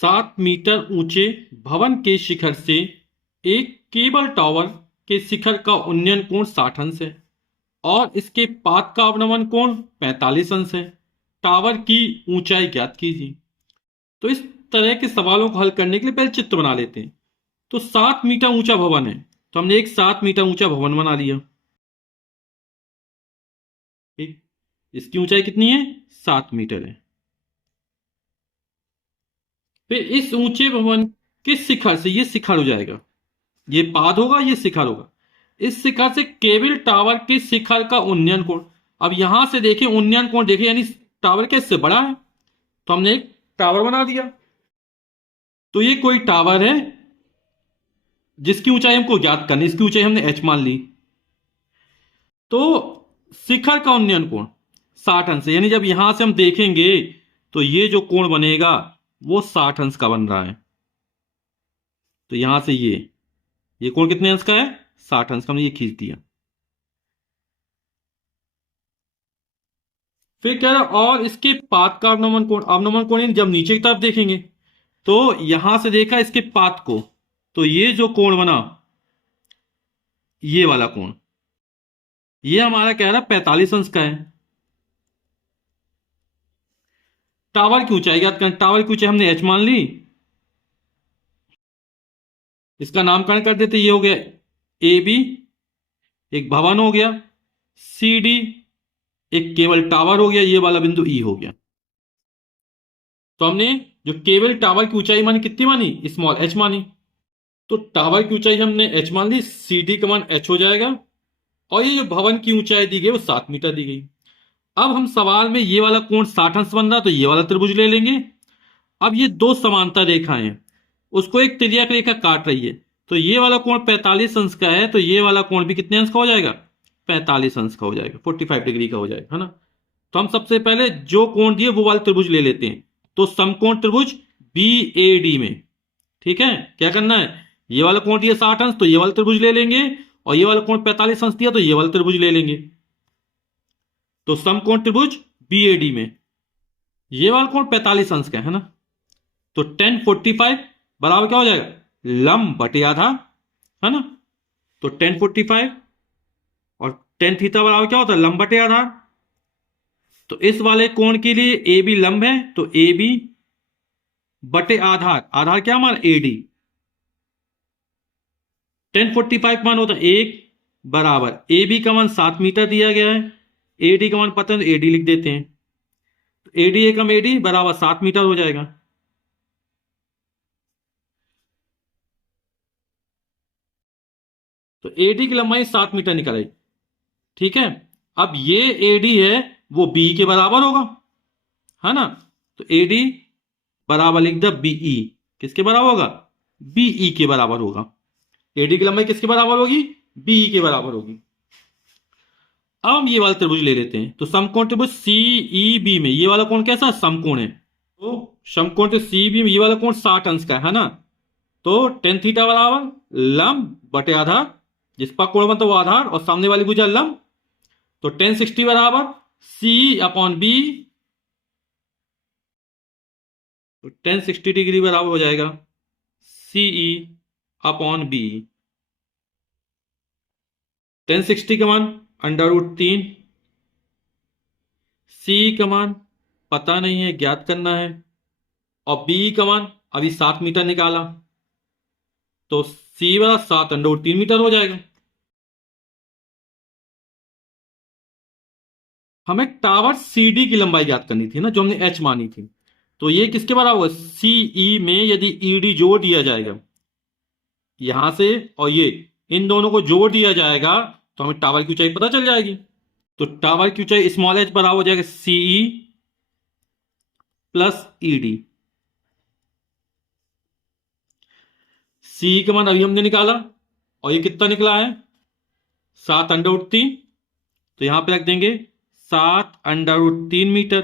7 metre ऊंचे भवन के शिखर से एक केबल टावर के शिखर का उन्नयन कोण 60 अंश है और इसके पात का अवनमन कोण 45 अंश है। टावर की ऊंचाई ज्ञात कीजिए। तो इस तरह के सवालों को हल करने के लिए पहले चित्र बना लेते हैं। तो 7 मीटर ऊंचा भवन है, तो हमने एक 7 मीटर ऊंचा भवन बना लिया। ठीक, इसकी ऊंचाई कितनी है? 7 मीटर है। फिर इस ऊंचे भवन के शिखर से, ये शिखर हो जाएगा, ये पाद होगा, ये शिखर होगा। इस शिखर से केबल टावर के शिखर का उन्नयन कोण, अब यहां से देखें उन्नयन कोण देखें, यानी टावर के इससे बड़ा है, तो हमने एक टावर बना दिया। तो ये कोई टावर है जिसकी ऊंचाई हमको ज्ञात करनी, इसकी ऊंचाई हमने h मान ली। तो शिखर का उन्नयन कोण 60 अंश है, यानी जब यहां से हम देखेंगे तो ये जो कोण बनेगा वो 60 अंश का बन रहा है। तो यहां से ये कोण कितने अंश का है? 60 अंश का। हमने ये खींच दिया। फिर कह रहा और इसके पात का अवनमन कोण यानी जब नीचे की तरफ देखेंगे तो यहां से देखा इसके पात को, तो ये जो कोण बना, ये वाला कोण, ये हमारा कह रहा 45 अंश का है। टावर की ऊंचाई ज्ञात करें। टावर की ऊंचाई हमने h मान ली, इसका नामकरण कर देते। ये हो गया ए बी, एक भवन हो गया, सी डी एक केबल टावर हो गया, ये वाला बिंदु ई हो गया। तो हमने जो केबल टावर की ऊंचाई मानी, कितनी मानी? स्मॉल h मानी। तो टावर की ऊंचाई हमने h मान ली, सी डी का मान h हो जाएगा, और ये जो भवन की ऊंचाई दी गई वो 7 मीटर दी गई। अब हम सवाल में ये वाला कोण 60 अंश बन रहा, तो ये वाला त्रिभुज ले लेंगे। अब ये दो समांतर रेखाएं हैं, उसको एक तिर्यक रेखा काट रही है, तो ये वाला कोण 45 अंश का है, तो ये वाला कोण भी कितने अंश का हो जाएगा? 45 अंश का हो जाएगा, 45 डिग्री का हो जाएगा, है ना। तो हम सबसे पहले जो कोण दिए वो वाला त्रिभुज ले लेते हैं। तो समकोण त्रिभुज बी ए डी में, ठीक है, क्या करना है? ये वाला कोण दिया 60 अंश, तो ये वाला त्रिभुज ले लेंगे, और ये वाला कोण 45 अंश दिया, तो ये वाला त्रिभुज ले लेंगे। तो समकोण त्रिभुज बी ए डी में ये वाला कोण 45 अंश का है ना, तो 1045 बराबर क्या हो जाएगा? लंब बटे आधार, है ना। तो 1045 और टेन थीटा बराबर क्या होता है? लंब बटे आधार। तो इस वाले कोण के लिए ए बी लंब है, तो ए बी बटे आधार, आधार क्या मान? A D. 1045 मान होता है 1 बराबर ए बी का मान 7 मीटर दिया गया है, ए डी का मान पता है, तो ए डी लिख देते हैं। तो A D Ekam A D बराबर 7 मीटर हो जाएगा। तो एडी की लंबाई 7 मीटर निकल आई, ठीक है। अब ये एडी है वो बी के बराबर होगा, है ना। तो एडी बराबर लिख दे बीई, किसके बराबर होगा? बीई के बराबर होगा। एडी की लंबाई किसके बराबर होगी? बीई के बराबर होगी। अब हम ये वाला त्रिभुज ले लेते हैं। तो समकोण त्रिभुज सीई बी में ये वाला कोण कैसा? समकोण है। तो समकोण त्रिभुज सी बी में ये वाला कोण 60 अंश का है ना, तो 10 थीटा बराबर लंब बटे आधार, जिस पर कोण बनता है वो आधार और सामने वाली भुजा लंब, तो 1060 बराबर सी अपॉन बी, तो 1060 डिग्री बराबर हो जाएगा सीई अपॉन बी। 1060 का मान √3, सी का मान पता नहीं है, ज्ञात करना है, और बी का मान अभी 7 मीटर निकाला, तो सी बराबर 7 √3 मीटर हो जाएगा। हमें टावर सीडी की लंबाई ज्ञात करनी थी ना, जो हमने एच मानी थी। तो ये किसके बराबर होगा? सीई में यदि ईडी जोड़ दिया जाएगा यहां से, और ये इन दोनों को जोड़ दिया जाएगा, तो हमें टावर की ऊंचाई पता चल जाएगी। तो टावर की ऊंचाई स्मॉल एच बराबर हो जाएगा सीई प्लस ईडी। सी का मान अभी हमने निकाला, और ये कितना निकला है? 7 √3, तो यहां पे रख देंगे 7 √3 मीटर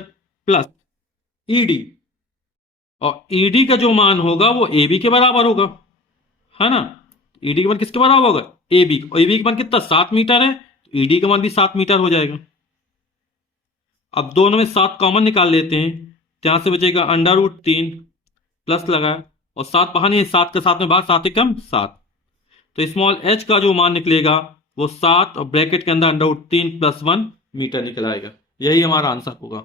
प्लस ईडी, और ईडी का जो मान होगा वो ए बी के बराबर होगा, है ना। ईडी का मान किसके बराबर होगा? ए बी, और ए बी का मान कितना? 7 मीटर है, तो ईडी का मान भी 7 मीटर हो जाएगा। अब दोनों में 7 कॉमन निकाल लेते हैं, तो यहां से बचेगा √3 प्लस लगाया और 7 बाहर नहीं, 7 के साथ में बाहर, 7 एकम 7। तो स्मॉल h का जो मान निकलेगा वो 7 और ब्रैकेट के अंदर √3 + 1 मीटर निकल आएगा। यही हमारा आंसर होगा।